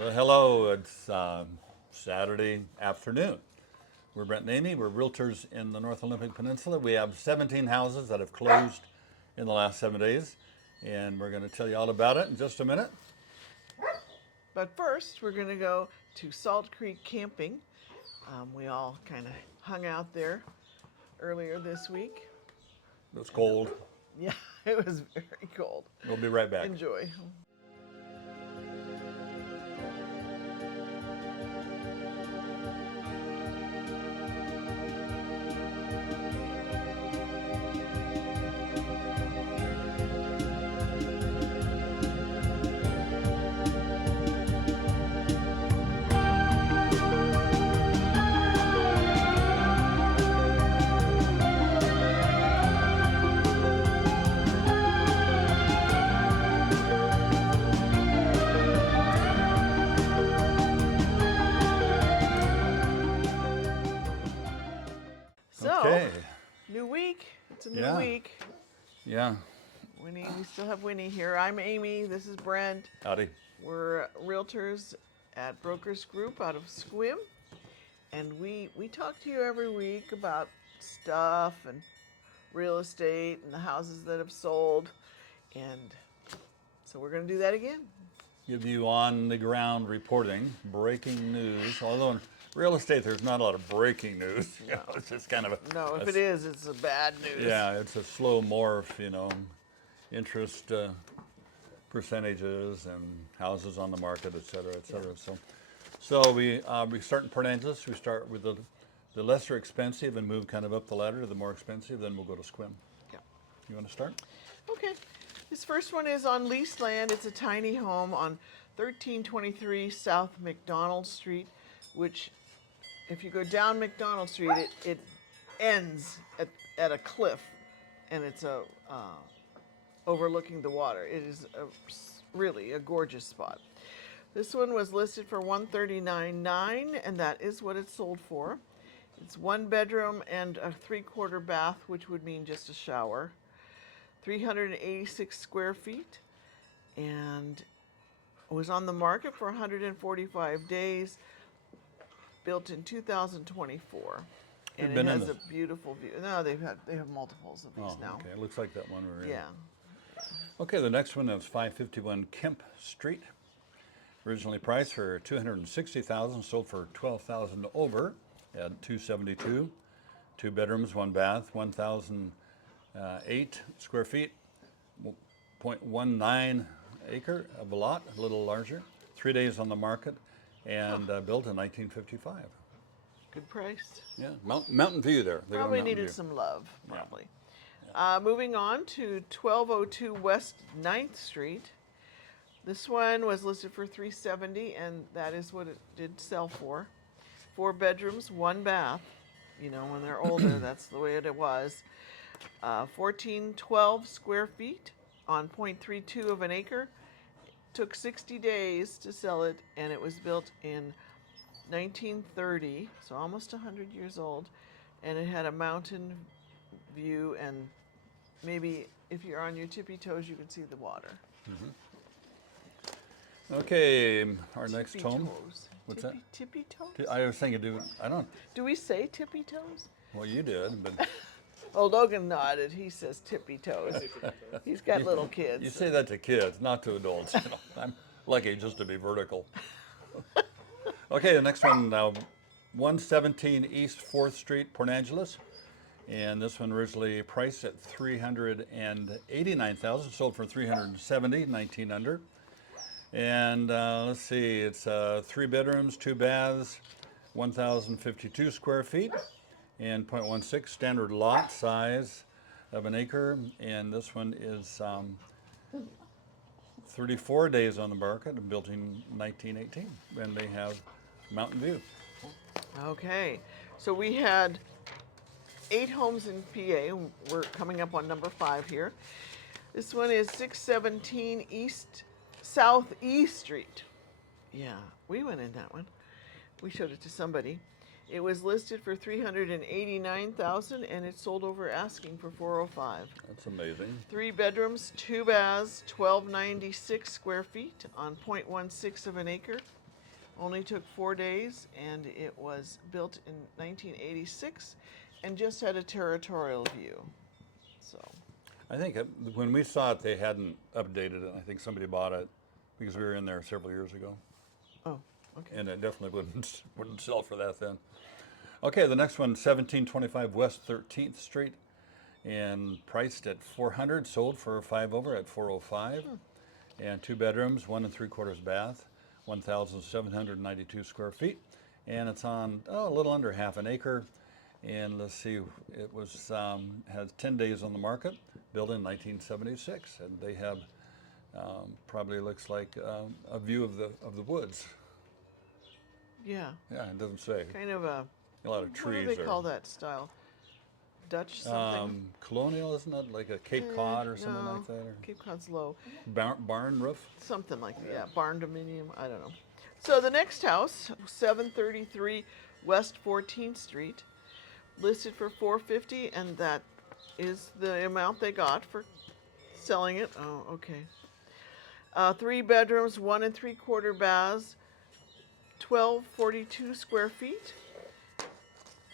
Well, hello, it's Saturday afternoon. We're Brent and Amy. We're realtors in the North Olympic Peninsula. We have 17 houses that have closed in the last 7 days, and we're going to tell you all about it in just a minute. But first, we're going to go to Salt Creek Camping. We all kind of hung out there earlier this week. It was cold. Yeah, it was very cold. We'll be right back. Enjoy. Okay. New week. It's a new Yeah. week. Yeah. We still have Winnie here. I'm Amy. This is Brent. Howdy. We're realtors at Brokers Group out of Sequim. And we talk to you every week about stuff and real estate and the houses that have sold. And so we're going to do that again. Give you on the ground reporting, breaking news. Although in real estate, there's not a lot of breaking news. You know, it's just kind of a. No, if it is, it's a bad news. Yeah, it's a slow morph, interest percentages and houses on the market, et cetera, et cetera. Yeah. So we start in Port Angeles. We start with the lesser expensive and move kind of up the ladder to the more expensive. Then we'll go to Sequim. Yeah. You want to start? Okay. This first one is on leased land. It's a tiny home on 1323 South McDonald Street, which, if you go down McDonald Street, it ends at a cliff, and it's overlooking the water. It is really a gorgeous spot. This one was listed for $139,900, and that is what it's sold for. It's 1 bedroom and a 3/4 bath, which would mean just a shower. 386 square feet, and was on the market for 145 days, built in 2024. And it has a beautiful view. No, they have multiples of these now. Okay, it looks like that one we're in. Yeah. Okay, the next one is 551 Kemp Street. Originally priced for $260,000, sold for $12,000 over at $272. 2 bedrooms, 1 bath, 1,008 square feet, 0.19 acre of a lot, a little larger. 3 days on the market, and built in 1955. Good price. Yeah, Mountain View there. They got a Probably Mountain needed View. some love, probably. Moving on to 1202 West 9th Street. This one was listed for $370,000, and that is what it did sell for. 4 bedrooms, 1 bath. When they're older, that's the way it was. 1412 square feet on 0.32 of an acre. Took 60 days to sell it, and it was built in 1930, so almost 100 years old. And it had a mountain view, and maybe if you're on your tippy toes, you can see the water. Okay, our next Tippy home. toes. What's that? Tippy toes? I was thinking, Do we say tippy toes? well, you did, but Oh, Logan nodded. He says tippy toes. He's got little kids. you say that to kids, not to adults. I'm lucky just to be vertical. Okay, the next one now, 117 East 4th Street, Port Angeles. And this one originally priced at $389,000, sold for $370,000, 19 under. And let's see, it's 3 bedrooms, 2 baths, 1,052 square feet, and 0.16 standard lot size of an acre. And this one is 34 days on the market, built in 1918, and they have Mountain View. Okay, so we had 8 homes in PA. We're coming up on number 5 here. This one is 617 Southeast Street. Yeah, we went in that one. We showed it to somebody. It was listed for $389,000, and it sold over asking for $405,000. That's amazing. 3 bedrooms, 2 baths, 1,296 square feet on 0.16 of an acre. Only took 4 days, and it was built in 1986 and just had a territorial view. So, I think when we saw it, they hadn't updated it. I think somebody bought it because we were in there several years ago, oh, okay. and it definitely wouldn't sell for that then. Okay, the next one, 1725 West 13th Street, and priced at 400, sold for 5 over at 405, and 2 bedrooms, 1 3/4 bath, 1,792 square feet, and it's on a little under half an acre. And let's see, it was has 10 days on the market, built in 1976, and they have probably looks like a view of the woods. Yeah, Yeah, it doesn't say. kind of a, A lot of what trees do they there. call that style? Dutch something? Colonial, isn't it? Like a Cape Cod or something No, like that? Or Cape Cod's low. barn roof? Something like that, yeah, barn dominium, I don't know. So the next house, 733 West 14th Street, listed for 450, and that is the amount they got for selling it. Oh, okay. 3 bedrooms, 1 3/4 baths, 1,242 square feet.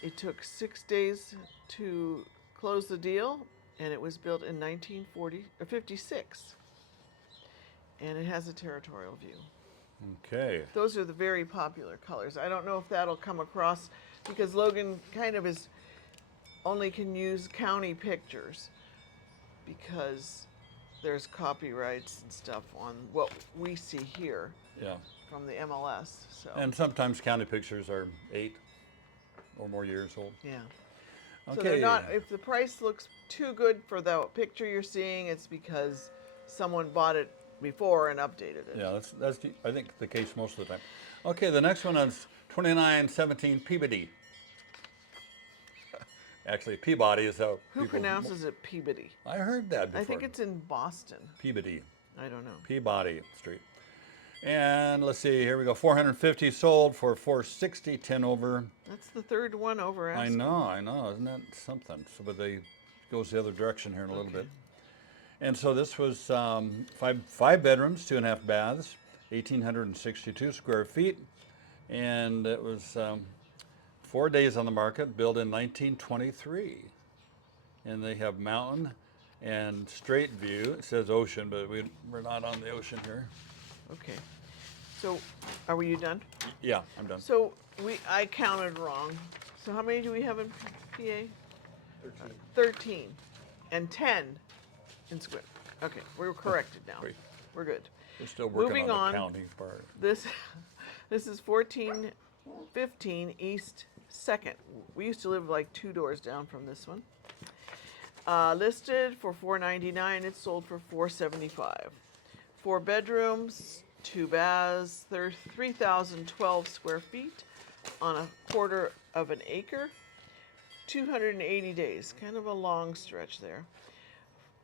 It took 6 days to close the deal, and it was built in 1956. And it has a territorial view. Okay. Those are the very popular colors. I don't know if that'll come across because Logan kind of is only can use county pictures because there's copyrights and stuff on what we see here Yeah. from the MLS. So And sometimes county pictures are 8 or more years old. yeah. Okay. So they're not. If the price looks too good for the picture you're seeing, it's because someone bought it before and updated it. Yeah, that's I think the case most of the time. Okay, the next one is 2917 Peabody. Actually, Peabody is how Who people- pronounces it Peabody? I heard that before. I think it's in Boston. Peabody, I don't know. Peabody Street. And let's see, here we go. 450 sold for 460, 10 over. That's the third one over. I know, isn't that something? So, but they goes the other direction here in a little bit. And so this was five bedrooms, 2.5 baths, 1,862 square feet, and it was 4 days on the market, built in 1923. And they have mountain and straight view. It says ocean, but we're not on the ocean here. Okay. So, are you done? Yeah, I'm done. So I counted wrong. So how many do we have in PA? 13. And 10 in Squid. Okay, we're corrected now. Great. We're good. We're still working Moving on on. the counting part. This is 1415 East 2nd. We used to live like 2 doors down from this one. Listed for $499. It sold for $475. 4 bedrooms, 2 baths, 3,012 square feet on a quarter of an acre. 280 days, kind of a long stretch there.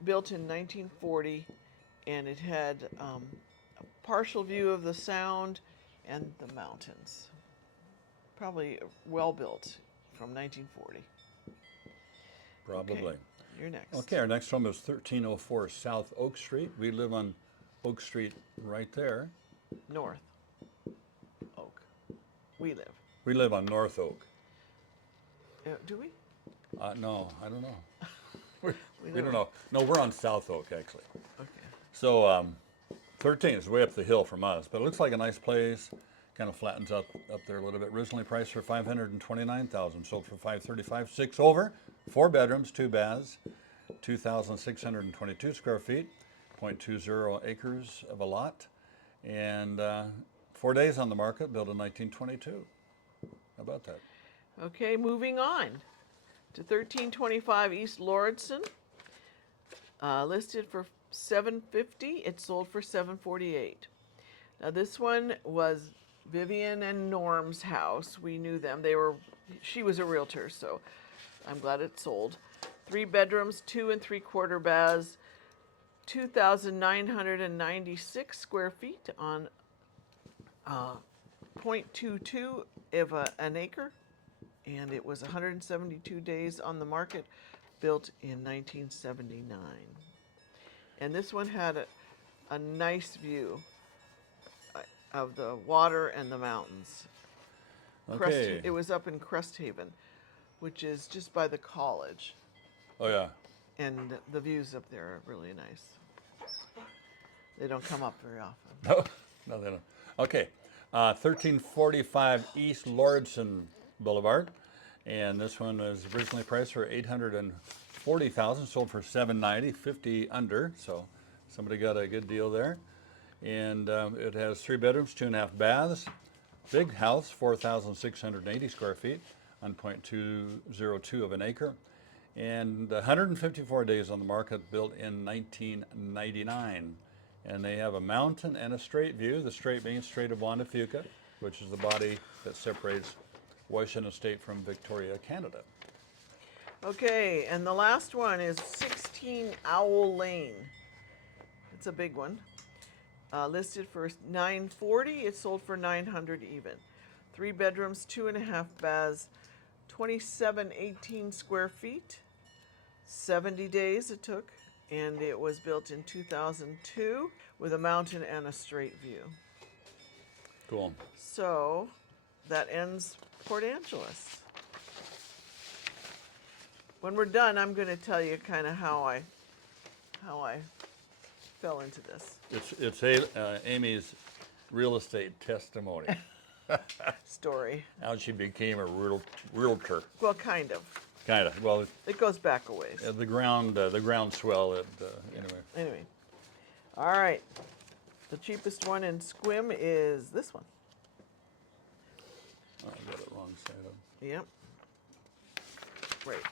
Built in 1940, and it had a partial view of the sound and the mountains. Probably well built from 1940. Probably. Okay, you're next. Okay, our next home is 1304 South Oak Street. We live on Oak Street right there. North Oak. We live. We live on North Oak. Do we? No, I don't know. We We don't know. No, we're on South Oak, actually. Okay. So 13 is way up the hill from us, but it looks like a nice place. Kind of flattens up there a little bit. Originally priced for $529,000, sold for $535. 6 over, 4 bedrooms, 2 baths, 2,622 square feet, 0.20 acres of a lot, and 4 days on the market, built in 1922. How about that? Okay, moving on to 1325 East Lauridsen. Listed for $750. It sold for $748. Now this one was Vivian and Norm's house. We knew them. She was a realtor, so I'm glad it sold. 3 bedrooms, 2 3/4 baths, 2,996 square feet on 0.22 of an acre, and it was 172 days on the market, built in 1979. And this one had a nice view. of the water and the mountains. Okay. It was up in Crest Haven, which is just by the college, Oh yeah. and the views up there are really nice. They don't come up very often. No, they don't. Okay. 1345 East Lordson Boulevard, and this one was originally priced for 840,000, sold for 790, 50 under. So somebody got a good deal there. And it has 3 bedrooms, 2.5 baths. Big house, 4,680 square feet on 0.202 of an acre. And 154 days on the market, built in 1999. And they have a mountain and a straight view, the straight being Strait of Juan to Fuca, which is the body that separates Washington State from Victoria, Canada. Okay, and the last one is 16 Owl Lane. It's a big one. Listed for $940. It sold for $900 even. 3 bedrooms, 2.5 baths, 2718 square feet. 70 days it took, and it was built in 2002 with a mountain and a straight view. Cool. So that ends Port Angeles. When we're done, I'm going to tell you kind of how I fell into this It's Amy's real estate testimony. story. How she became a realtor. Well, kind of. Kind of. Well, It goes back a ways. the ground swell. Anyway. Anyway, all right. The cheapest one in Sequim is this one. Oh, I got it wrong side up. Yep. Right.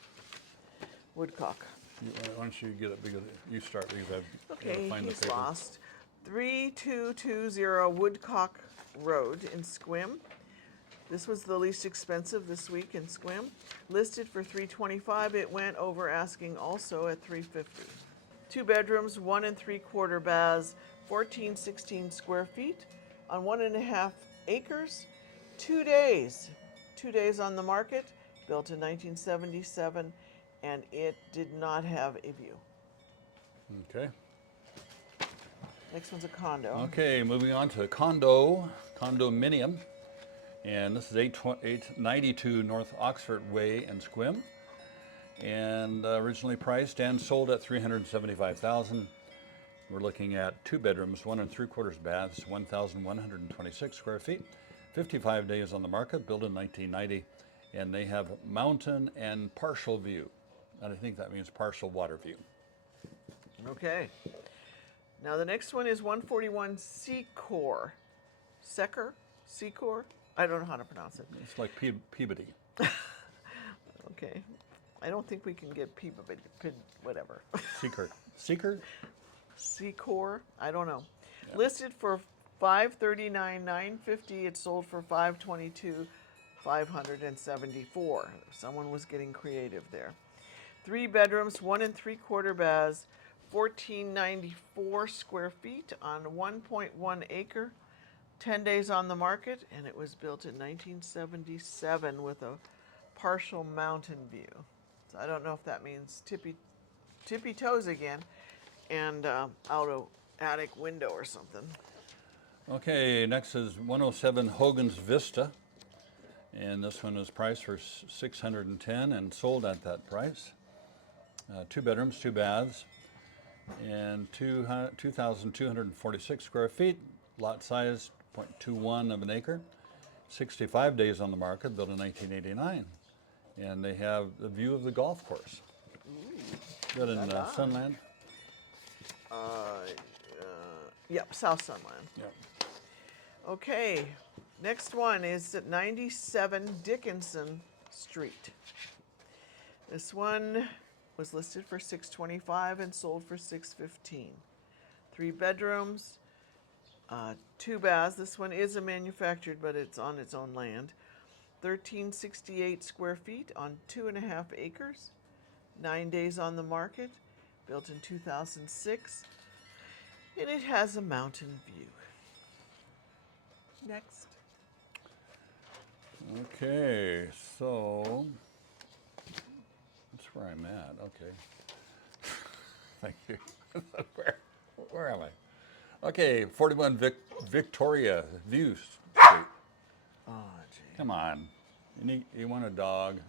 Woodcock. Why don't you get it because you start because I've got to Okay, find the he's paper. lost. 3220 Woodcock Road in Sequim. This was the least expensive this week in Sequim. Listed for $325. It went over asking also at $350. 2 bedrooms, 1 3/4 baths, 1416 square feet on 1.5 acres. 2 days. 2 days on the market. Built in 1977, and it did not have a view. Okay. Next one's a condo. Okay, moving on to condominium. And this is 892 North Oxford Way in Sequim. And originally priced and sold at $375,000. We're looking at 2 bedrooms, 1 3/4 baths, 1,126 square feet, 55 days on the market, built in 1990. And they have mountain and partial view. And I think that means partial water view. Okay. Now the next one is 141 Secor. Secor? I don't know how to pronounce it. It's like Peabody. Okay. I don't think we can get Peabody, whatever. Seeker? Secor? I don't know. Yeah. Listed for $539,950. It sold for $522,574. Someone was getting creative there. 3 bedrooms, 1 3/4 baths, 1494 square feet on 1.1 acre. 10 days on the market, and it was built in 1977 with a partial mountain view. So I don't know if that means tippy toes again, and out a attic window or something. Okay, next is 107 Hogan's Vista. And this one is priced for $610 and sold at that price. 2 bedrooms, 2 baths, and 2,246 square feet. Lot size 0.21 of an acre. 65 days on the market, built in 1989. And they have the view of the golf course. Good in Sunland? Yep, South Sunland. Yep. Okay, next one is at 97 Dickinson Street. This one was listed for $625 and sold for $615. 3 bedrooms, 2 baths. This one is a manufactured, but it's on its own land. 1,368 square feet on 2.5 acres. 9 days on the market. Built in 2006. And it has a mountain view. Next. Okay, so that's where I'm at. Okay. Thank you. Where am I? Okay, 41 Victoria View Street. Oh, gee. Come on. You want a dog?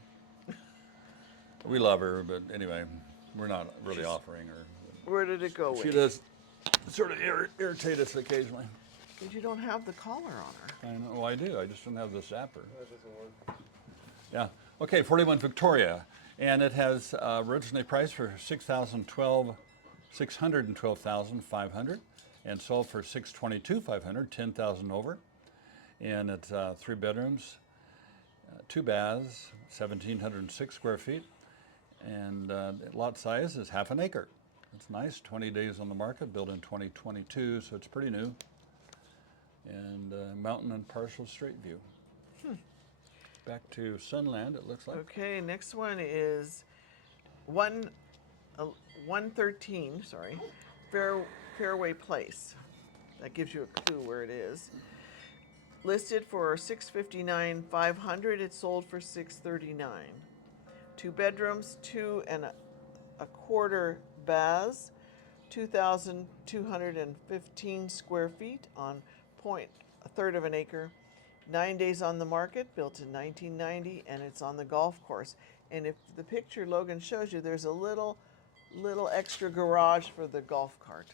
We love her, but anyway, we're not really offering her. Where did it go? She Wade? does sort of irritate us occasionally. Because you don't have the collar on her. I know, well, I do. I just don't have the zapper. That doesn't work. Yeah. Okay, 41 Victoria. And it has originally priced for $612,500 and sold for $622,500, 10,000 over. And it's 3 bedrooms, 2 baths, 1,706 square feet. And lot size is half an acre. It's nice, 20 days on the market, built in 2022, so it's pretty new. And mountain and partial straight view. Back to Sunland, it looks like. Okay, next one is 113, sorry, Fairway Place. That gives you a clue where it is. Listed for $659,500. It sold for $639,000. 2 bedrooms, 2 and a quarter baths, 2,215 square feet on a third of an acre. 9 days on the market, built in 1990, and it's on the golf course. And if the picture Logan shows you, there's a little extra garage for the golf cart.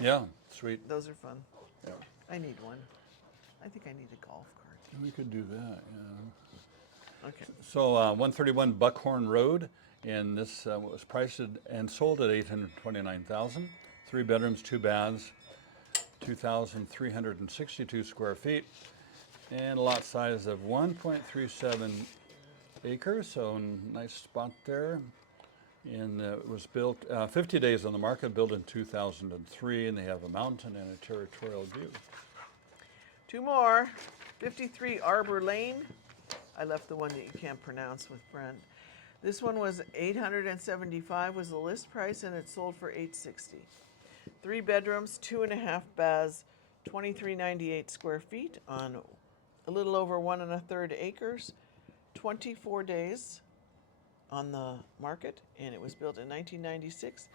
Yeah, sweet. Those are fun. Yeah. I need one. I think I need a golf cart. We could do that, yeah. Okay. So 131 Buckhorn Road, and this was priced and sold at $829,000. 3 bedrooms, 2 baths, 2,362 square feet, and a lot size of 1.37 acres. So nice spot there. And it was built 50 days on the market, built in 2003, and they have a mountain and a territorial view. 2 more. 53 Arbor Lane. I left the one that you can't pronounce with Brent. This one was $875 was the list price, and it sold for $860. 3 bedrooms, 2.5 baths, 2,398 square feet on a little over 1 1/3 acres. 24 days on the market, and it was built in 1996,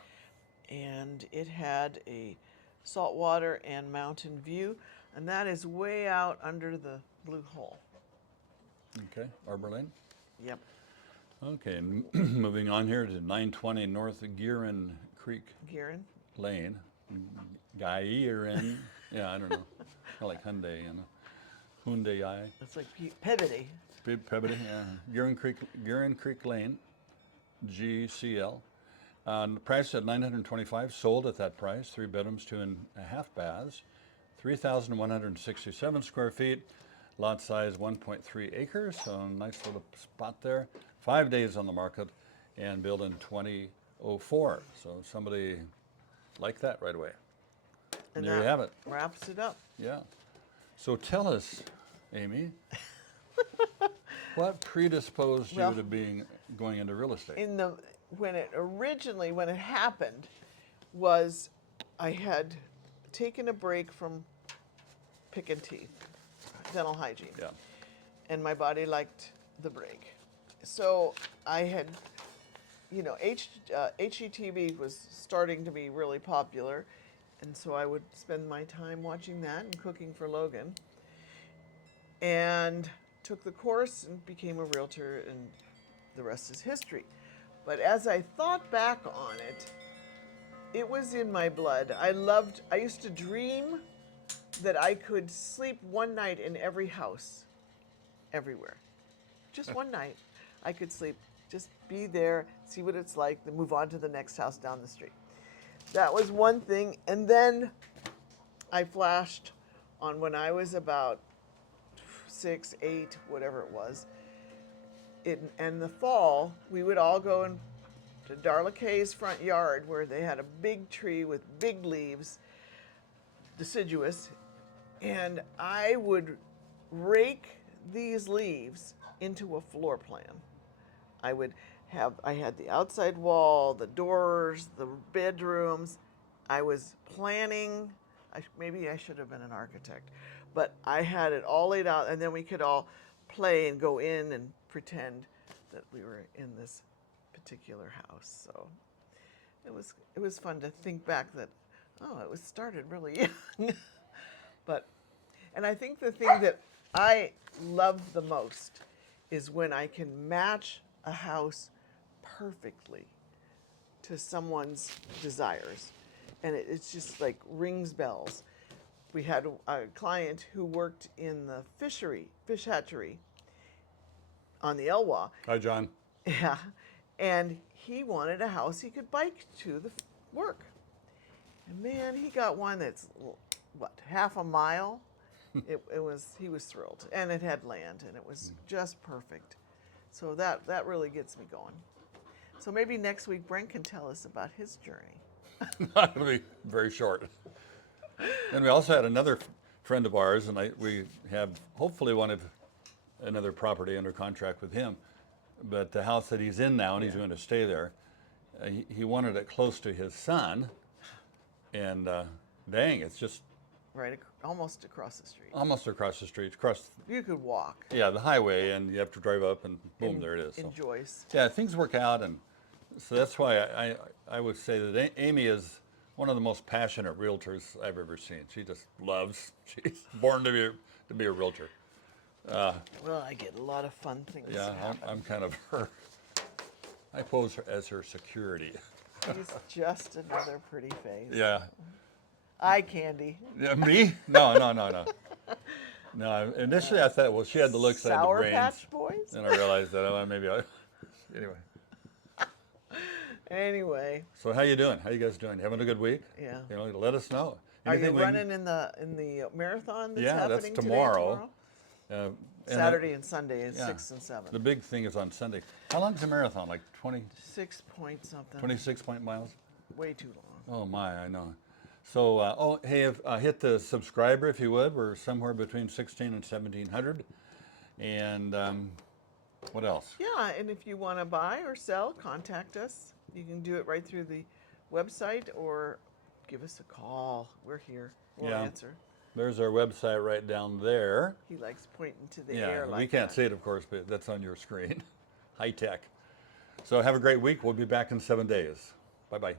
and it had a saltwater and mountain view, and that is way out under the Blue Hole. Okay, Arbor Lane. Yep. Okay, moving on here to 920 North Gearin Creek Garen. Lane. Gairin. Yeah, I don't know. I like Hyundai, you know. Hyundai. It's like Peabody. Peabody, yeah. Gearin Creek Lane, GCL. Priced at $925, sold at that price. 3 bedrooms, 2.5 baths, 3,167 square feet. Lot size 1.3 acres, so nice little spot there. 5 days on the market, and built in 2004. So somebody liked that right away. And there you that have it. wraps it up. Yeah. So tell us, Amy, what predisposed you to going into real estate? When it happened, was I had taken a break from picking teeth, dental hygiene. Yeah. And my body liked the break. So I had, HGTV was starting to be really popular, and so I would spend my time watching that and cooking for Logan. And took the course and became a realtor, and the rest is history. But as I thought back on it, it was in my blood. I used to dream that I could sleep one night in every house, everywhere. Just one night. I could sleep, just be there, see what it's like, then move on to the next house down the street. That was one thing. And then I flashed on when I was about 6, 8, whatever it was. In the fall, we would all go to Darla Kay's front yard, where they had a big tree with big leaves, deciduous, and I would rake these leaves into a floor plan. I had the outside wall, the doors, the bedrooms. I was planning. Maybe I should have been an architect, but I had it all laid out, and then we could all play and go in and pretend that we were in this particular house. So it was fun to think back that Oh, it was started really young. And I think the thing that I love the most is when I can match a house perfectly to someone's desires. And it's just like rings bells. We had a client who worked in the fish hatchery on the Elwha. Hi, John. Yeah. And he wanted a house he could bike to the work. And man, he got one that's, what, half a mile? He was thrilled. And it had land, and it was just perfect. So that really gets me going. So maybe next week Brent can tell us about his journey. It'll be very short. And we also had another friend of ours, and we have hopefully another property under contract with him. But the house that he's in now, and he's going to stay there, he wanted it close to his son. And dang, it's just Right, almost across the street. almost across the street, You could walk. yeah, the highway, and you have to drive up, and boom, there it is. In So, Joyce. yeah, things work out, and so that's why I would say that Amy is one of the most passionate realtors I've ever seen. She just loves. She's born to be a realtor. Well, I get a lot of fun things. Yeah, I'm kind of her. I pose as her security. He's just another pretty face. Yeah. Eye candy. Yeah, me? No. No, initially I thought, well, she had the looks, I had the Sour brains. Patch Boys? And I realized that, anyway. Anyway, So how you doing? How you guys doing? Having a good week? yeah. You know, let us know. Are you Anything we can- running in the marathon that's Yeah, happening that's today and tomorrow. And Saturday and Sunday is yeah, 6 and 7. The big thing is on Sunday. How long's the marathon? Like 6 point something. 26 miles? Way too long. Oh my, I know. So, hey, hit the subscriber if you would. We're somewhere between 16 and 1700. And what else? Yeah, and if you want to buy or sell, contact us. You can do it right through the website or give us a call. We're here. We'll Yeah. answer. There's our website right down there. He likes pointing to the Yeah, air like we can't that. see it, of course, but that's on your screen. High tech. So have a great week. We'll be back in 7 days. Bye-bye.